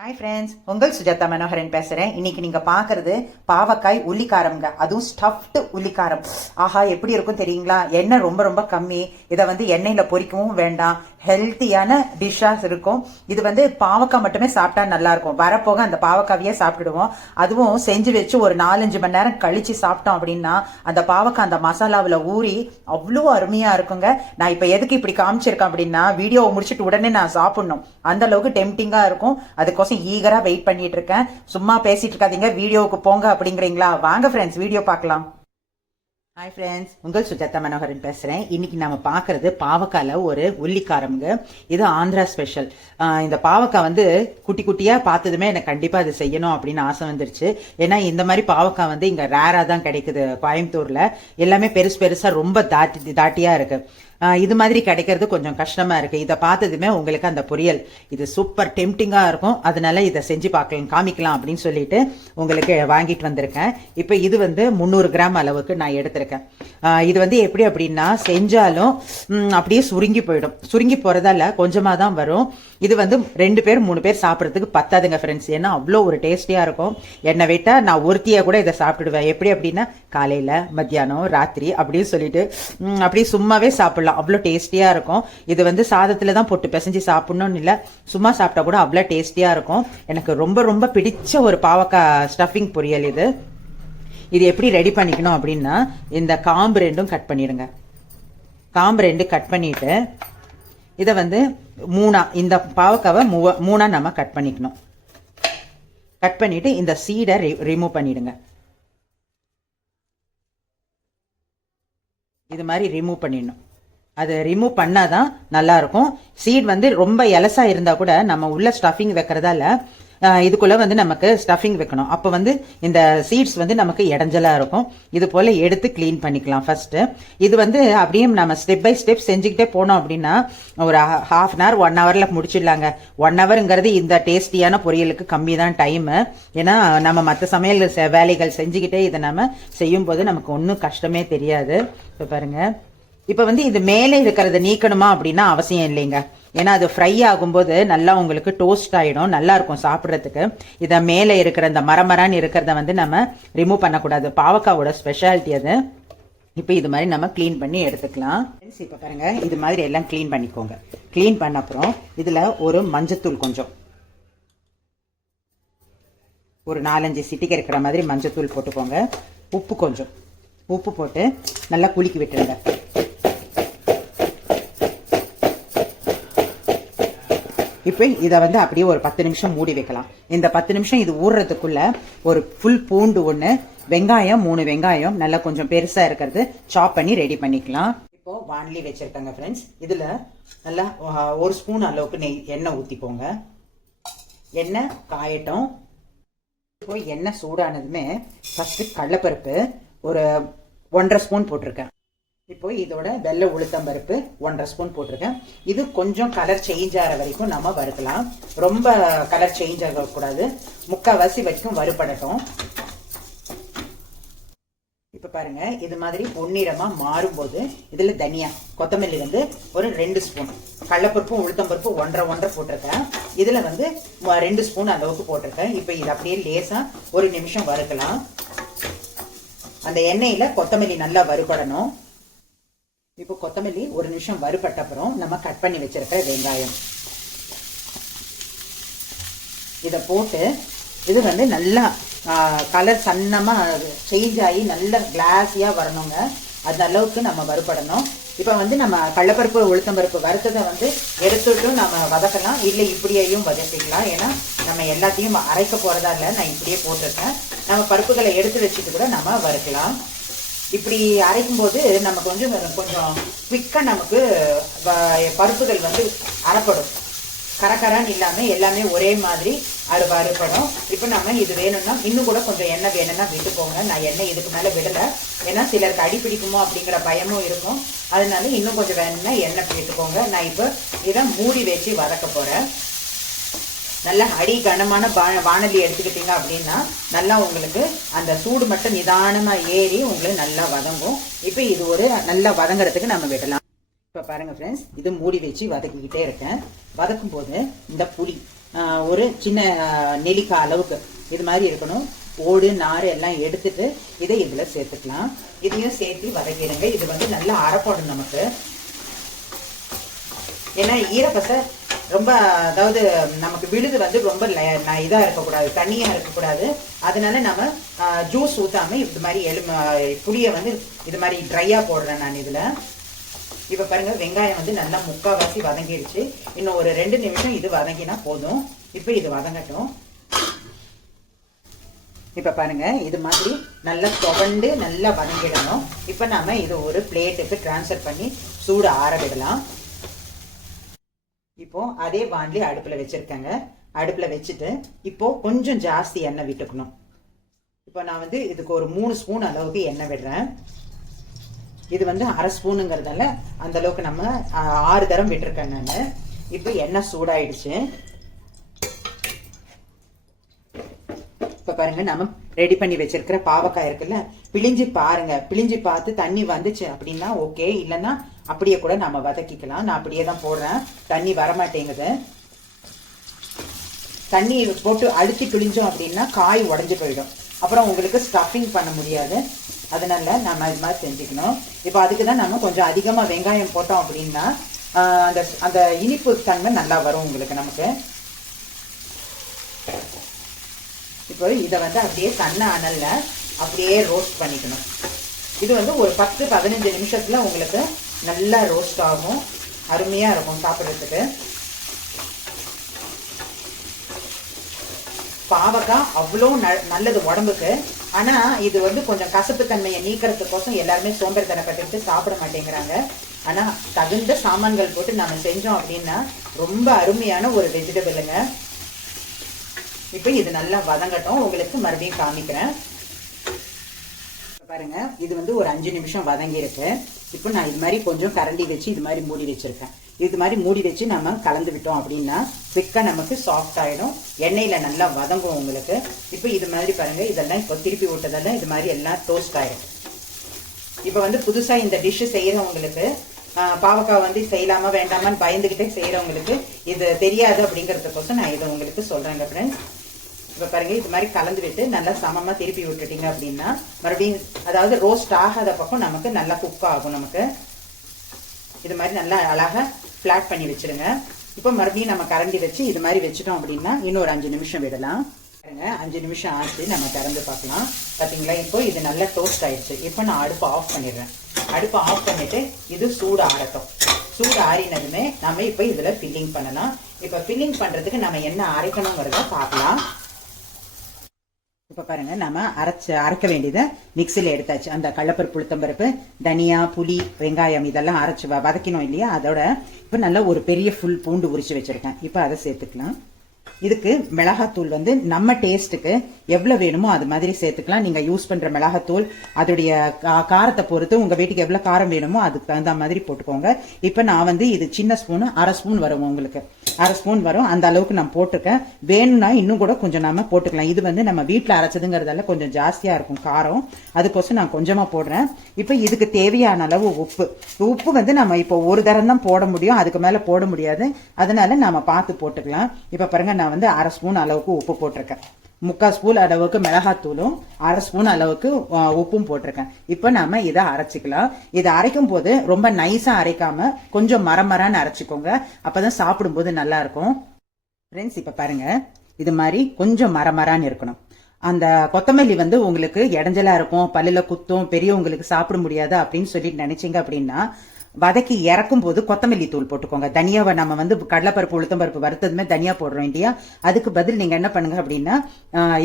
Hi friends உங்கள் சுஜாதா மனோகரன் பேசுகிறேன் இன்னைக்கு நீங்கள் பார்க்குறது பாவக்காய் உள்ளிக்காரம்ங்க. அதுவும் ஸ்டஃப்டு உள்ளிக்காரம். ஆஹா எப்படி இருக்கும் தெரியுங்களா? எண்ணெய் ரொம்ப ரொம்ப கம்மி. இதை வந்து எண்ணெயில் பொறிக்கவும் வேண்டாம். ஹெல்த்தியான டிஷ்ஷாக இருக்கும். இது வந்து பாவக்காய் மட்டுமே சாப்பிட்டா நல்லா இருக்கும் வரப்போக அந்த பாவக்காவையே சாப்பிட்டுடுவோம். அதுவும் செஞ்சு வச்சு ஒரு நாலஞ்சு மணி நேரம் கழிச்சு சாப்பிட்டோம் அப்படின்னா அந்த பாவக்காய் அந்த மசாலாவில் ஊறி அவ்வளோ அருமையாக இருக்குங்க. நான் இப்போ எதுக்கு இப்படி காமிச்சிருக்கேன் அப்படின்னா வீடியோவை முடிச்சுட்டு உடனே நான் சாப்பிடணும். அந்த அளவுக்கு டெம்டிங்காக இருக்கும். அதுக்கோசம் ஈகராக வெயிட் பண்ணிட்டு இருக்கேன். சும்மா பேசிட்டு இருக்காதீங்க. வீடியோவுக்கு போங்க அப்படிங்கிறீங்களா? வாங்க ஃப்ரெண்ட்ஸ் வீடியோ பார்க்கலாம். ஹாய் ஃப்ரெண்ட்ஸ் உங்கள் சுஜாதா மனோகரன் பேசுகிறேன் இன்னைக்கு நம்ம பார்க்குறது பாவக்காயில் ஒரு உள்ளிக்காரம்ங்க. இது ஆந்திரா ஸ்பெஷல் இந்த பாவக்காய் வந்து குட்டி குட்டியாக பார்த்ததுமே எனக்கு கண்டிப்பாக அது செய்யணும் அப்படின்னு ஆசை வந்துருச்சு. ஏன்னா இந்த மாதிரி பாவக்காய் வந்து இங்கே ரேராக தான் கிடைக்குது கோயம்புத்தூரில். எல்லாமே பெருசு பெருசாக ரொம்ப தாட்டி தாட்டியாக இருக்குது இது மாதிரி கிடைக்கிறது கொஞ்சம் கஷ்டமா இருக்கு. இதை பார்த்ததுமே உங்களுக்கு அந்த பொரியல் இது சூப்பர் டெம்டிங்கா இருக்கும். அதனால இதை செஞ்சு பார்க்கலாம் காமிக்கலாம் அப்படின்னு சொல்லிட்டு உங்களுக்கு வாங்கிட்டு வந்திருக்கேன். இப்போ இது வந்து முந்நூறு கிராம் அளவுக்கு நான் எடுத்திருக்கேன். இது வந்து எப்படி அப்படின்னா செஞ்சாலும் அப்படியே சுருங்கி போயிடும். சுருங்கி போறதால கொஞ்சமாக தான் வரும். இது வந்து ரெண்டு பேர் மூணு பேர் சாப்பிட்றதுக்கு பத்தாதுங்க ஃப்ரெண்ட்ஸ் ஏன்னா அவ்வளோ ஒரு டேஸ்டியாக இருக்கும். என்னை விட்டால் நான் ஒருத்தியாக கூட இதை சாப்பிடுவேன் எப்படி அப்படின்னா காலையில் மத்தியானம் ராத்திரி அப்படின்னு சொல்லிட்டு அப்படியே சும்மாவே சாப்பிடலாம். அவ்வளோ டேஸ்டியாக இருக்கும். இது வந்து சாதத்தில் தான் போட்டு பிசைஞ்சு சாப்பிட்ணுன்னு இல்லை. சும்மா சாப்பிட்டா கூட அவ்வளோ டேஸ்டியாக இருக்கும். எனக்கு ரொம்ப ரொம்ப பிடிச்ச ஒரு பாவக்காய் ஸ்டஃபிங் பொரியல் இது. இது எப்படி ரெடி பண்ணிக்கணும் அப்படின்னா இந்த காம்பு ரெண்டும் கட் பண்ணிடுங்க. காம்பு ரெண்டு கட் பண்ணிட்டு இதை வந்து மூணா இந்த பாவக்காவை மூவ மூணா நம்ம கட் பண்ணிக்கணும். கட் பண்ணிட்டு இந்த சீடை ரிமூவ் பண்ணிடுங்க. இது மாதிரி ரிமூவ் பண்ணிடணும். அது ரிமூவ் பண்ணால் தான் நல்லாயிருக்கும். சீட் வந்து ரொம்ப எலசாக இருந்தால் கூட நம்ம உள்ள ஸ்டஃபிங் வைக்கிறதால இதுக்குள்ளே வந்து நமக்கு ஸ்டஃபிங் வைக்கணும். அப்போ வந்து இந்த சீட்ஸ் வந்து நமக்கு இடைஞ்சலாக இருக்கும். இது போல் எடுத்து க்ளீன் பண்ணிக்கலாம் ஃபஸ்ட்டு இது வந்து அப்படியே நம்ம ஸ்டெப் பை ஸ்டெப் செஞ்சுக்கிட்டே போனோம் அப்படின்னா ஒரு ஹாஃப் அன் ஹவர் ஒன் ஹவரில் முடிச்சிடலாங்க. ஒன் ஹவருங்கிறது இந்த டேஸ்டியான பொரியலுக்கு கம்மி தான் டைமு ஏன்னா நம்ம மற்ற சமையல் செ- வேலைகள் செஞ்சுக்கிட்டே இதை நம்ம செய்யும் போது நமக்கு ஒன்றும் கஷ்டமே தெரியாது. இப்போ பாருங்கள் இப்போ வந்து இது மேலே இருக்கிறத நீக்கணுமா அப்படின்னா அவசியம் இல்லைங்க. ஏன்னா அது ஃப்ரை ஆகும்போது நல்லா உங்களுக்கு டோஸ்ட் ஆகிடும் நல்லா இருக்கும் சாப்பிட்றதுக்கு. இதை மேலே இருக்கிற இந்த மரமரான்னு இருக்கிறத வந்து நம்ம ரிமூவ் பண்ணக்கூடாது. பாவக்காவோட ஸ்பெஷாலிட்டி அது. இப்போ இது மாதிரி நம்ம க்ளீன் பண்ணி எடுத்துக்கலாம். இப்போ பாருங்க இது மாதிரி எல்லாம் க்ளீன் பண்ணிக்கோங்க. க்ளீன் பண்ண அப்புறம் இதில் ஒரு மஞ்சத்தூள் கொஞ்சம். ஒரு நாலஞ்சு சிட்டிக்கு இருக்கிற மாதிரி மஞ்சத்தூள் போட்டுக்கோங்க. உப்பு கொஞ்சம். உப்பு போட்டு நல்லா குலுக்கி விட்டுருங்க. இப்போ இதை வந்து அப்படியே ஒரு பத்து நிமிஷம் மூடி வைக்கலாம். இந்த பத்து நிமிஷம் இது ஊறுறதுக்குள்ள ஒரு ஃபுல் பூண்டு ஒன்று வெங்காயம் மூணு வெங்காயம் நல்லா கொஞ்சம் பெருசாக இருக்கிறது சாப் பண்ணி ரெடி பண்ணிக்கலாம். இப்போ வான்லி வச்சுருக்கேங்க ஃப்ரெண்ட்ஸ் இதில் நல்லா ஒரு ஸ்பூன் அளவுக்கு நெய் எண்ணெய் ஊற்றிக்கோங்க எண்ணெய் காயட்டும். இப்போ எண்ணெய் சூடானதுமே ஃபஸ்ட்டு கடலப்பருப்பு ஒரு ஒன்றரை ஸ்பூன் போட்டிருக்கேன். இப்போ இதோட வெள்ளை உளுத்தம் பருப்பு ஒன்றரை ஸ்பூன் போட்டிருக்கேன். இது கொஞ்சம் கலர் சேஞ்ச் ஆகிற வரைக்கும் நம்ம வறுக்கலாம். ரொம்ப கலர் சேஞ்ச் ஆகக்கூடாது. முக்கால்வாசி வரைக்கும் வறுபடட்டும். இப்போ பாருங்க இது மாதிரி பொன்னிறமா மாறும்போது இதில் தனியா கொத்தமல்லி வந்து ஒரு ரெண்டு ஸ்பூன் கடலப்பருப்பும் உளுத்தம் பருப்பு ஒன்றரை ஒன்றரை போட்டிருக்கேன் இதில் வந்து ரெண்டு ஸ்பூன் அளவுக்கு போட்டிருக்கேன். இப்போ இது அப்படியே லேசாக ஒரு நிமிஷம் வறுக்கலாம். அந்த எண்ணெயில் கொத்தமல்லி நல்லா வறுபடணும். இப்போ கொத்தமல்லி ஒரு நிமிஷம் வறுபட்ட அப்புறம் நம்ம கட் பண்ணி வச்சிருக்கிற வெங்காயம். இதை போட்டு இது வந்து நல்லா கலர் சன்னமாக சேஞ்ச் ஆகி நல்ல கிளாஸியாக வரணுங்க. அந்த அளவுக்கு நம்ம வறுபடணும். இப்போ வந்து நம்ம கடலப்பருப்பு உளுத்தம்பருப்பு வறுத்ததை வந்து எடுத்துட்டும் நம்ம வதக்கலாம். இல்லை இப்படியையும் வதக்கிக்கலாம். ஏன்னா நம்ம எல்லாத்தையும் அரைக்க போகிறதா இல்லை. நான் இப்படியே போட்டிருக்கேன். நம்ம பருப்புகளை எடுத்து வச்சுட்டு கூட நம்ம வறுக்கலாம். இப்படி அரைக்கும் போது நமக்கு வந்து கொஞ்சம் குவிக்காக நமக்கு வ- பருப்புகள் வந்து அரைப்படும் கரகரான்னு இல்லாமல் எல்லாமே ஒரே மாதிரி அது அறுப்படும் இப்போ நம்ம இது வேணும்னா இன்னும் கூட கொஞ்சம் எண்ணெய் வேணும்னா விட்டுக்கோங்க நான் எண்ணெய் இதுக்கு மேலே விடலை. ஏன்னா சிலருக்கு அடி பிடிக்குமோ அப்படிங்கிற பயமும் இருக்கும். அதனால இன்னும் கொஞ்சம் வேணும்னா எண்ணெய் விட்டுக்கோங்க. நான் இப்போ இதை மூடி வச்சு வதக்க போகிறேன் நல்லா அடி கனமான பா- வானலி எடுத்துக்கிட்டீங்க அப்படின்னா நல்லா உங்களுக்கு அந்த சூடு மட்டும் நிதானமாக ஏறி உங்களுக்கு நல்லா வதங்கும். இப்போ இது ஒரு நல்லா வதங்குறதுக்கு நம்ம விடலாம். இப்போ பாருங்கள் ஃப்ரெண்ட்ஸ் இது மூடி வச்சு வதக்கிக்கிட்டே இருக்கேன். வதக்கும் போது இந்த புளி ஒரு சின்ன நெல்லிக்காய் அளவுக்கு இது மாதிரி இருக்கணும். ஓடு நார் எல்லாம் எடுத்துட்டு இதை இதில் சேர்த்துக்கலாம். இதையும் சேர்த்து வதக்கிடுங்க. இது வந்து நல்லா அரைப்படும் நமக்கு. ஏன்னா ஈரப்பசை ரொம்ப அதாவது நமக்கு விழுது வந்து ரொம்ப இதாக ந- இருக்கக்கூடாது தண்ணியாக இருக்கக்கூடாது. அதனால நம்ம ஜூஸ் ஊற்றாமல் இது மாதிரி எலும புளியை வந்து இது மாதிரி ட்ரையாக போடுறேன் நான் இதில். இப்போ பாருங்கள் வெங்காயம் வந்து நல்லா முக்காவாசி வதங்கிடுச்சு இன்னும் ஒரு ரெண்டு நிமிஷம் இது வதங்கினா போதும். இப்போ இது வதங்கட்டும். இப்போ பாருங்க இது மாதிரி நல்லா துவண்டு நல்லா வதங்கிடணும். இப்போ நாம இது ஒரு பிளேட்டுக்கு டிரான்ஸ்ஃபர் பண்ணி சூடு ஆற விடலாம். இப்போ அதே வாண்டி அடுப்புல வச்சிருக்கேங்க. அடுப்புல வச்சுட்டு இப்போ கொஞ்சம் ஜாஸ்தி எண்ணெய் விட்டுக்கணும். இப்போ நான் வந்து இதுக்கு ஒரு மூணு ஸ்பூன் அளவுக்கு எண்ணெய் விடுறேன். இது வந்து அரை ஸ்பூனுங்கிறதால அந்த அளவுக்கு நம்ம ஆறு தரம் விட்டுருக்கேன் நான். இப்போ எண்ணெய் சூடாயிடுச்சு. இப்போ பாருங்க நம்ம ரெடி பண்ணி வச்சிருக்கிற பாவக்காய் இருக்குல்ல பிழிஞ்சு பாருங்க. பிழிஞ்சு பார்த்து தண்ணி வந்துச்சு அப்படின்னா ஓகே இல்லைன்னா அப்படியே கூட நம்ம வதக்கிக்கலாம். நான் அப்படியே தான் போடுறேன். தண்ணி வரமாட்டேங்குது. தண்ணி போட்டு அழுத்தி பிழிஞ்சோம் அப்படின்னா காய் உடஞ்சி போயிடும். அப்புறம் உங்களுக்கு ஸ்டஃபிங் பண்ண முடியாது. அதனால நம்ம இது மாதிரி செஞ்சுக்கணும். இப்போ அதுக்கு தான் நம்ம கொஞ்சம் அதிகமாக வெங்காயம் போட்டோம் அப்படின்னா அந்த அந்த இனிப்பு தன்மை நல்லா வரும் உங்களுக்கு நமக்கு. இப்போ இதை வந்து அப்படியே சன்ன அனலில் அப்படியே ரோஸ்ட் பண்ணிக்கணும். இது வந்து ஒரு பத்து பதினஞ்சு நிமிஷத்தில் உங்களுக்கு நல்லா ரோஸ்ட் ஆகும். அருமையாக இருக்கும் சாப்பிட்றதுக்கு. பாவக்காய் அவ்வளோ ந- நல்லது உடம்புக்கு. ஆனால் இது வந்து கொஞ்சம் கசப்பு தன்மையை நீக்கிறதுக்கோசம் எல்லாருமே சோம்பேறித்தனப்பட்டுட்டு சாப்பிட மாட்டேங்கிறாங்க. ஆனால் தகுந்த சாமான்கள் போட்டு நம்ம செஞ்சோம் அப்படின்னா ரொம்ப அருமையான ஒரு வெஜிடபிளுங்க இப்போ இது நல்லா வதங்கட்டும். உங்களுக்கு மறுபடியும் காமிக்கிறேன். பாருங்க இது வந்து ஒரு அஞ்சு நிமிஷம் வதங்கியிருக்கு. இப்போ நான் இது மாதிரி கொஞ்சம் கரண்டி வச்சு இது மாதிரி மூடி வச்சிருக்கேன். இது மாதிரி மூடி வச்சு நம்ம கலந்து விட்டோம் அப்படின்னா குவிக்கா நமக்கு சாஃப்ட் ஆகிடும் எண்ணெயில நல்லா வதங்கும் உங்களுக்கு. இப்போ இது மாதிரி பாருங்க இதெல்லாம் இப்போ திருப்பி விட்டதெல்லாம் இது மாதிரி எல்லாம் டோஸ்ட் ஆயிடும் இப்போ வந்து புதுசா இந்த டிஷ்ஷு செய்யறவங்களுக்கு ஆஹ், பாவக்காய் வந்து செய்யலாமா வேண்டாமான்னு பயந்துகிட்டே செய்கிறவங்களுக்கு இது தெரியாது அப்படிங்கிறதுக்கோசம் நான் இதை உங்களுக்கு சொல்கிறேங்க ஃப்ரெண்ட்ஸ் இப்போ பாருங்க இது மாதிரி கலந்து விட்டு நல்லா சமமாக திருப்பி விட்டுட்டீங்க அப்படின்னா மறுபடியும் அதாவது ரோஸ்ட் ஆகாத பக்கம் நமக்கு நல்லா குக் ஆகும் நமக்கு. இது மாதிரி நல்லா அழகாக ஃப்ளாட் பண்ணி வச்சிடுங்க இப்போ மறுபடியும் நம்ம கரண்டி வச்சு இது மாதிரி வச்சுட்டோம் அப்படின்னா இன்னொரு அஞ்சு நிமிஷம் விடலாம். பாருங்க அஞ்சு நிமிஷம் ஆச்சு நம்ம திறந்து பார்க்கலாம். பார்த்தீங்களா இப்போ இது நல்லா டோஸ்ட் ஆயிடுச்சு. இப்போ நான் அடுப்பை ஆஃப் பண்ணிடுறேன். அடுப்பை ஆஃப் பண்ணிட்டு இது சூடு ஆறட்டும் சூடு ஆறினதுமே நம்ம இப்போ இதில் ஃபில்லிங் பண்ணலாம். இப்போ ஃபில்லிங் பண்ணுறதுக்கு நம்ம என்ன அரைக்கணுங்கிறத பார்க்கலாம். இப்போ பாருங்க நம்ம அரைச்ச அரைக்க வேண்டியதை மிக்சியில் எடுத்தாச்சு. அந்த கடலப்பருப்பு உளுத்தம்பருப்பு தனியா புளி வெங்காயம் இதெல்லாம் அரைச்சு வ- வதக்கினோம் இல்லையா? அதோட இப்போ நல்ல ஒரு பெரிய ஃபுல் பூண்டு உரிச்சு வச்சிருக்கேன். இப்போ அதை சேர்த்துக்கலாம். இதுக்கு மிளகாத்தூள் வந்து நம்ம டேஸ்ட்டுக்கு எவ்வளோ வேணுமோ அது மாதிரி சேர்த்துக்கலாம். நீங்கள் யூஸ் பண்ணுற மிளகாத்தூள் அதோடைய கா- காரத்தை பொறுத்து உங்கள் வீட்டுக்கு எவ்வளோ காரம் வேணுமோ அதுக்கு தகுந்த மாதிரி போட்டுக்கோங்க. இப்போ நான் வந்து இது சின்ன ஸ்பூன் அரை ஸ்பூன் வரும் உங்களுக்கு. அரை ஸ்பூன் வரும். அந்த அளவுக்கு நான் போட்டிருக்கேன். வேணும்னா இன்னும் கூட கொஞ்சம் நம்ம போட்டுக்கலாம். இது வந்து நம்ம வீட்டில் அரைச்சதுங்கிறதால கொஞ்சம் ஜாஸ்தியாக இருக்கும் காரம். அதுக்கோசம் நான் கொஞ்சமாக போடுறேன். இப்போ இதுக்கு தேவையான அளவு உப்பு. உப்பு வந்து நம்ம இப்போ ஒரு தரம் தான் போட முடியும். அதுக்கு மேலே போட முடியாது. அதனால நாம் பார்த்து போட்டுக்கலாம். இப்போ பாருங்கள் நான் வந்து அரை ஸ்பூன் அளவுக்கு உப்பு போட்டிருக்கேன். முக்கால் ஸ்பூன் அளவுக்கு மிளகாத்தூளும் அரை ஸ்பூன் அளவுக்கு உப்பும் போட்டிருக்கேன். இப்போ நாம இதை அரைச்சிக்கலாம். இதை அரைக்கும் போது ரொம்ப நைஸாக அரைக்காம கொஞ்சம் மரமரான்னு அரைச்சிக்கோங்க. அப்போதான் சாப்பிடும்போது நல்லா இருக்கும். ஃப்ரெண்ட்ஸ் இப்போ பாருங்க. இது மாதிரி கொஞ்சம் மரமரான்னு இருக்கணும். அந்த கொத்தமல்லி வந்து உங்களுக்கு இடைஞ்சலா இருக்கும் பல்லில் குத்தும் பெரியவங்களுக்கு சாப்பிட முடியாது அப்படின்னு சொல்லிட்டு நினைச்சிங்க அப்படின்னா வதக்கி இறக்கும் போது கொத்தமல்லி தூள் போட்டுக்கோங்க. தனியாவை நம்ம வந்து கடலைப்பருப்பு உளுத்தம்பருப்பு வறுத்ததுமே தனியா போடுறோம் இல்லையா? அதுக்கு பதில் நீங்க என்ன பண்ணுங்க அப்படின்னா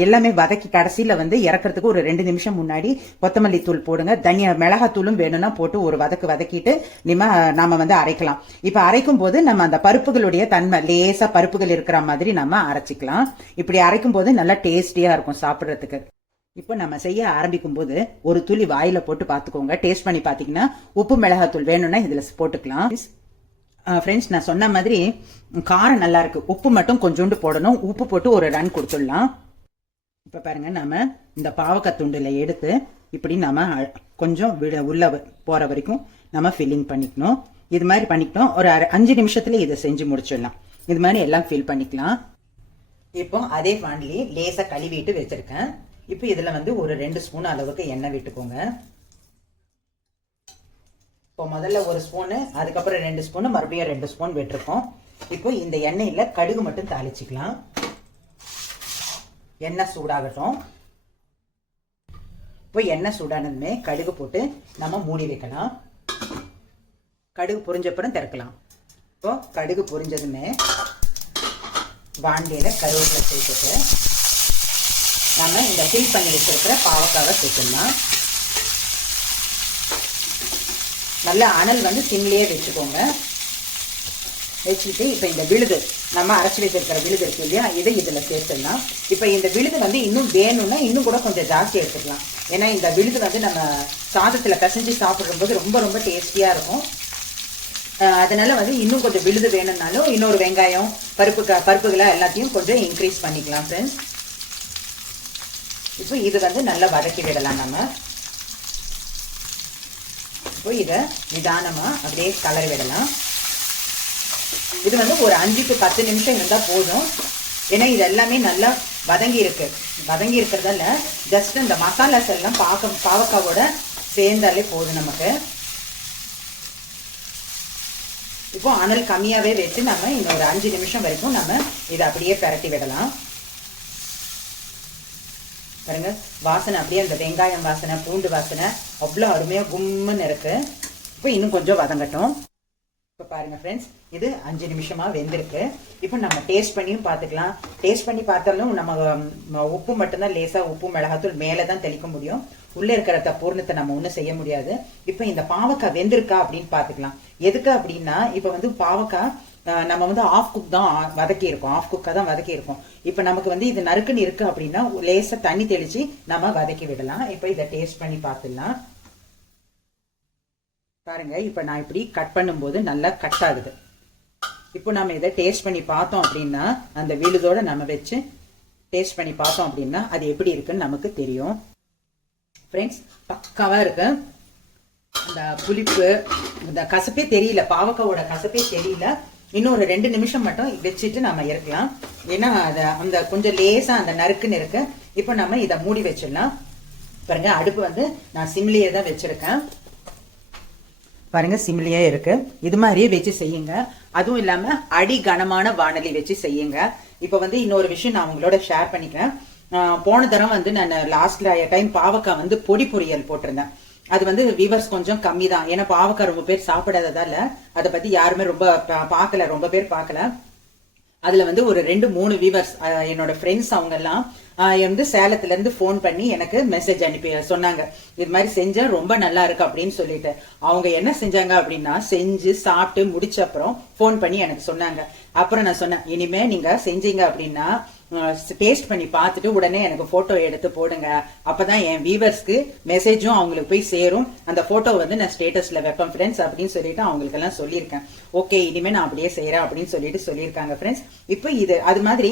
எல்லாமே வதக்கி கடைசியில வந்து இறக்கிறதுக்கு ஒரு ரெண்டு நிமிஷம் முன்னாடி கொத்தமல்லி தூள் போடுங்க. தனியா மிளகாத்தூளும் வேணும்னா போட்டு ஒரு வதக்கு வதக்கிட்டு நிம நாம வந்து அரைக்கலாம். இப்ப அரைக்கும் போது நம்ம அந்த பருப்புகளுடைய தன்மை லேசா பருப்புகள் இருக்கிற மாதிரி நம்ம அரைச்சிக்கலாம். இப்படி அரைக்கும் போது நல்லா டேஸ்டியா இருக்கும் சாப்பிட்றதுக்கு. இப்போ நம்ம செய்ய ஆரம்பிக்கும் போது ஒரு துளி வாயில போட்டு பார்த்துக்கோங்க. டேஸ்ட் பண்ணி பார்த்தீங்கன்னா உப்பு மிளகாத்தூள் வேணும்னா இதுல போட்டுக்கலாம். ஃப்ரெண்ட்ஸ் நான் சொன்ன மாதிரி காரம் நல்லா இருக்கு. உப்பு மட்டும் கொஞ்சோண்டு போடணும். உப்பு போட்டு ஒரு ரன் கொடுத்துடலாம். இப்போ பாருங்க நாம இந்த பாவக்கத்துண்டுல எடுத்து இப்படி நம்ம கொஞ்சம் விட உள்ள வ- போற வரைக்கும் நம்ம ஃபில்லிங் பண்ணிக்கணும். இது மாதிரி பண்ணிக்கணும் ஒரு அரை- அஞ்சு நிமிஷத்துல இதை செஞ்சு முடிச்சிடலாம். இது மாதிரி எல்லாம் ஃபில் பண்ணிக்கலாம். இப்போ அதே வாண்டிலி லேசா கழுவிட்டு வச்சிருக்கேன். இப்போ இதில் வந்து ஒரு ரெண்டு ஸ்பூன் அளவுக்கு எண்ணெய் விட்டுக்கோங்க. இப்போ முதல்ல ஒரு ஸ்பூனு அதுக்கப்புறம் ரெண்டு ஸ்பூனு மறுபடியும் ரெண்டு ஸ்பூன் விட்டுருக்கோம். இப்போ இந்த எண்ணெயில் கடுகு மட்டும் தாளிச்சிக்கலாம். எண்ணெய் சூடாகட்டும். இப்போ எண்ணெய் சூடானதுமே கடுகு போட்டு நம்ம மூடி வைக்கலாம். கடுகு பொரிஞ்சப்புறம் திறக்கலாம். இப்போ கடுகு பொரிஞ்சதுமே வாண்டியில் கருவேப்பிலை சேர்த்துட்டு நம்ம இந்த ஃபில் பண்ணி வச்சுருக்கிற பாவக்காவை சேர்த்துடலாம். நல்ல அனல் வந்து சிம்லேயே வச்சுக்கோங்க. வச்சுட்டு இப்போ இந்த விழுது நம்ம அரைச்சி வச்சிருக்கிற விழுது இருக்கு இல்லையா இதை இதில் சேர்த்துடலாம். இப்போ இந்த விழுது வந்து இன்னும் வேணும்னா இன்னும் கூட கொஞ்சம் ஜாஸ்தி எடுத்துக்கலாம். ஏன்னா இந்த விழுது வந்து நம்ம சாதத்தில் பிசைஞ்சு சாப்பிடும்போது ரொம்ப ரொம்ப டேஸ்டியாக இருக்கும். அதனால் வந்து இன்னும் கொஞ்சம் விழுது வேணும்னாலும் இன்னொரு வெங்காயம் பருப்பு பருப்புகளை எல்லாத்தையும் கொஞ்சம் இன்க்ரீஸ் பண்ணிக்கலாம் ஃப்ரெண்ட்ஸ் இப்போ இது வந்து நல்லா வதக்கி விடலாம் நம்ம. இப்போ இதை நிதானமாக அப்படியே கலர் விடலாம். இது வந்து ஒரு அஞ்சு டு பத்து நிமிஷம் இருந்தால் போதும். ஏன்னா இது எல்லாமே நல்லா வதங்கி இருக்கு. வதங்கி இருக்கிறதால ஜஸ்ட் இந்த மசாலாஸ் எல்லாம் பாக்க பாவக்காவோட சேர்ந்தாலே போதும் நமக்கு. இப்போ அனல் கம்மியாகவே வச்சு நம்ம இன்னொரு அஞ்சு நிமிஷம் வரைக்கும் நம்ம இதை அப்படியே பரட்டி விடலாம். பாருங்க வாசனை அப்படியே அந்த வெங்காயம் வாசனை பூண்டு வாசனை அவ்வளோ அருமையாக கும்முன்னு இருக்குது இப்போ இன்னும் கொஞ்சம் வதங்கட்டும் இப்போ பாருங்க ஃப்ரெண்ட்ஸ் இது அஞ்சு நிமிஷமாக வெந்திருக்கு. இப்போ நம்ம டேஸ்ட் பண்ணியும் பார்த்துக்கலாம். டேஸ்ட் பண்ணி பார்த்தாலும் நம்ம உப்பு மட்டும்தான் லேசாக உப்பு மிளகாத்தூள் மேலே தான் தெளிக்க முடியும். உள்ளே இருக்கிற பூர்ணத்தை நம்ம ஒன்றும் செய்ய முடியாது. இப்போ இந்த பாவக்காய் வெந்திருக்கா அப்படின்னு பார்த்துக்கலாம். எதுக்கு அப்படின்னா இப்போ வந்து பாவக்காய் நம்ம வந்து ஆஃப் குக் தான் வதக்கியிருக்கோம். ஆஃப் குக்காக தான் வதக்கியிருக்கோம். இப்போ நமக்கு வந்து இது நறுக்குன்னு இருக்குது அப்படின்னா லேசாக தண்ணி தெளித்து நம்ம வதக்கி விடலாம். இப்போ இதை டேஸ்ட் பண்ணி பார்த்துடலாம். பாருங்க இப்போ நான் இப்படி கட் பண்ணும்போது நல்லா கட் ஆகுது. இப்போ நம்ம இதை டேஸ்ட் பண்ணி பார்த்தோம் அப்படின்னா அந்த விழுதோட நம்ம வச்சு டேஸ்ட் பண்ணி பார்த்தோம் அப்படின்னா அது எப்படி இருக்குன்னு நமக்கு தெரியும். ஃப்ரெண்ட்ஸ் பக்காவாக இருக்கு. அந்த புளிப்பு இந்த கசப்பே தெரியல. பாவக்காவோட கசப்பே தெரியல. இன்னும் ஒரு ரெண்டு நிமிஷம் மட்டும் வச்சுட்டு நம்ம இறக்கலாம் ஏன்னா அதை அந்த கொஞ்சம் லேசாக அந்த நறுக்குன்னு இருக்கு. இப்போ நம்ம இதை மூடி வச்சிடலாம். பாருங்க அடுப்பு வந்து நான் சிம்லியே தான் வச்சிருக்கேன். பாருங்க சிம்லியே இருக்கு. இது மாதிரியே வச்சு செய்யுங்க. அதுவும் இல்லாம அடி கனமான வானலி வச்சு செய்யுங்க. இப்போ வந்து இன்னொரு விஷயம் நான் உங்களோட ஷேர் பண்ணிக்கிறேன். போன தரம் வந்து நான் லாஸ்ட்ல டைம் பாவக்காய் வந்து பொடி பொரியல் போட்டிருந்தேன். அது வந்து வியூவர்ஸ் கொஞ்சம் கம்மி தான் ஏன்னா பாவக்காய் ரொம்ப பேர் சாப்பிடாததால அதை பத்தி யாருமே ரொம்ப பார்க்கல. ரொம்ப பேர் பார்க்கல. அதுல வந்து ஒரு ரெண்டு மூணு வியூவர்ஸ் என்னோட ஃப்ரெண்ட்ஸ் அவங்க எல்லாம் வந்து சேலத்துல இருந்து போன் பண்ணி எனக்கு மெசேஜ் அனுப்பி சொன்னாங்க. இது மாதிரி செஞ்சா ரொம்ப நல்லா இருக்கு அப்படின்னு சொல்லிட்டு. அவங்க என்ன செஞ்சாங்க அப்படின்னா செஞ்சு சாப்பிட்டு முடிச்ச அப்புறம் போன் பண்ணி எனக்கு சொன்னாங்க. அப்புறம் நான் சொன்னேன் இனிமே நீங்க செஞ்சீங்க அப்படின்னா டேஸ்ட் பண்ணி பார்த்துட்டு உடனே எனக்கு போட்டோ எடுத்து போடுங்க. அப்பதான் என் வியூவர்ஸ்க்கு மெசேஜும் அவங்களுக்கு போய் சேரும். அந்த போட்டோ வந்து நான் ஸ்டேட்டஸ்ல வைப்பேன் ஃப்ரெண்ட்ஸ் அப்படின்னு சொல்லிட்டு அவங்களுக்கு எல்லாம் சொல்லியிருக்கேன். ஓகே இனிமே நான் அப்படியே செய்யறேன் அப்படின்னு சொல்லிட்டு சொல்லியிருக்காங்க ஃப்ரெண்ட்ஸ் இப்போ இது அது மாதிரி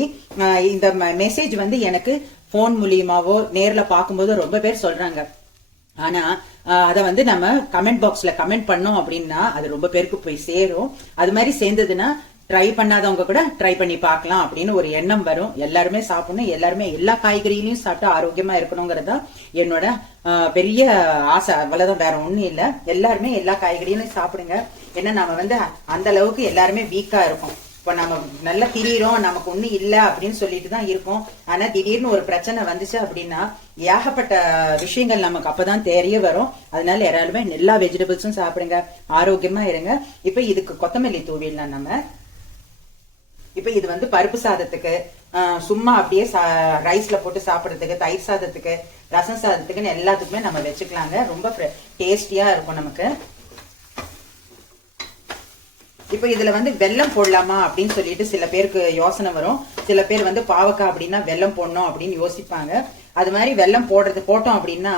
இந்த மெசேஜ் வந்து எனக்கு போன் மூலியமாவோ நேர்ல பார்க்கும்போது ரொம்ப பேர் சொல்றாங்க. ஆனா அதை வந்து நம்ம கமெண்ட் பாக்ஸ்ல கமெண்ட் பண்ணோம் அப்படின்னா அது ரொம்ப பேருக்கு போய் சேரும். அது மாதிரி சேர்ந்ததுன்னா ட்ரை பண்ணாதவங்க கூட ட்ரை பண்ணி பார்க்கலாம் அப்படின்னு ஒரு எண்ணம் வரும். எல்லாருமே சாப்பிடணும். எல்லாருமே எல்லா காய்கறிகளையும் சாப்பிட்டு ஆரோக்கியமா இருக்கணுங்கிறதா என்னோட பெரிய ஆசை. அவ்வளவுதான். வேற ஒண்ணும் இல்லை. எல்லாருமே எல்லா காய்கறிகளையும் சாப்பிடுங்க. ஏன்னா நம்ம வந்து அந்த அளவுக்கு எல்லாருமே வீக்கா இருக்கும். இப்போ நம்ம நல்லா திரியிறோம். நமக்கு ஒன்றும் இல்லை அப்படின்னு சொல்லிட்டு தான் இருக்கோம். ஆனால் திடீர்னு ஒரு பிரச்சனை வந்துச்சு அப்படின்னா ஏகப்பட்ட விஷயங்கள் நமக்கு அப்பதான் தெரிய வரும். அதனால யாராலுமே எல்லா வெஜிடபிள்ஸும் சாப்பிடுங்க. ஆரோக்கியமா இருங்க. இப்போ இதுக்கு கொத்தமல்லி தூவிடலாம் நம்ம. இப்போ இது வந்து பருப்பு சாதத்துக்கு சும்மா அப்படியே ரைஸ்ல போட்டு சாப்பிட்றதுக்கு தயிர் சாதத்துக்கு ரசம் சாதத்துக்குன்னு எல்லாத்துக்குமே நம்ம வச்சுக்கலாங்க. ரொம்ப டேஸ்டியா இருக்கும் நமக்கு. இப்போ இதுல வந்து வெல்லம் போடலாமா அப்படின்னு சொல்லிட்டு சில பேருக்கு யோசனை வரும். சில பேர் வந்து பாவக்காய் அப்படின்னா வெல்லம் போடணும் அப்படின்னு யோசிப்பாங்க. அது மாதிரி வெல்லம் போடுறது போட்டோம் அப்படின்னா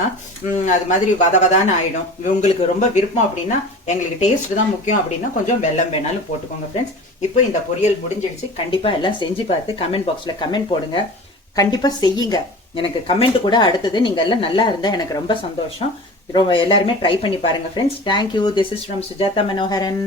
அது மாதிரி வத வதான்னு ஆயிடும். உங்களுக்கு ரொம்ப விருப்பம் அப்படின்னா எங்களுக்கு டேஸ்ட் தான் முக்கியம் அப்படின்னா கொஞ்சம் வெள்ளம் வேணாலும் போட்டுக்கோங்க ஃப்ரெண்ட்ஸ் இப்போ இந்த பொரியல் முடிஞ்சிடுச்சு. கண்டிப்பாக எல்லாம் செஞ்சு பார்த்து கமெண்ட் பாக்ஸ்ல கமெண்ட் போடுங்க. கண்டிப்பா செய்யுங்க. எனக்கு கமெண்ட் கூட அடுத்தது. நீங்கள் எல்லாம் நல்லா இருந்தால் எனக்கு ரொம்ப சந்தோஷம். ரொம்ப எல்லாருமே ட்ரை பண்ணி பாருங்க friends thank you this is from Sujatha Manoharan